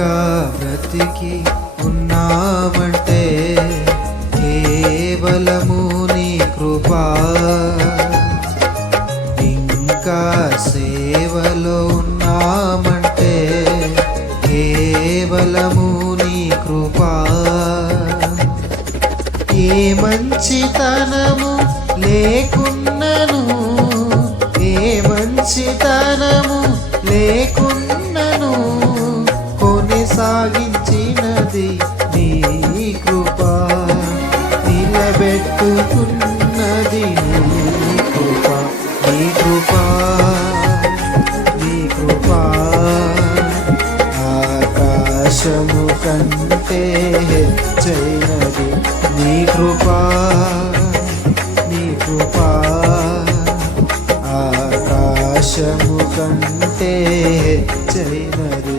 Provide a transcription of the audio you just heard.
ఇంకా బ్రతికి ఉన్నామంటే కేవలము నీ కృపా. ఇంకా సేవలో ఉన్నామంటే కేవలము నీ కృపా. ఏ మంచితనము లేకున్నను, ఏ మంచితనము లేకున్నను కొనసాగించినది నీ కృపా. నిలబెట్టుకున్నది నీ కృపా, నీ కృపా, నీ కృపా. ఆకాశము కంటే హెచ్చైనది నీ కృపా, నీ కృపా. ఆకాశము కంటే హెచ్చైనది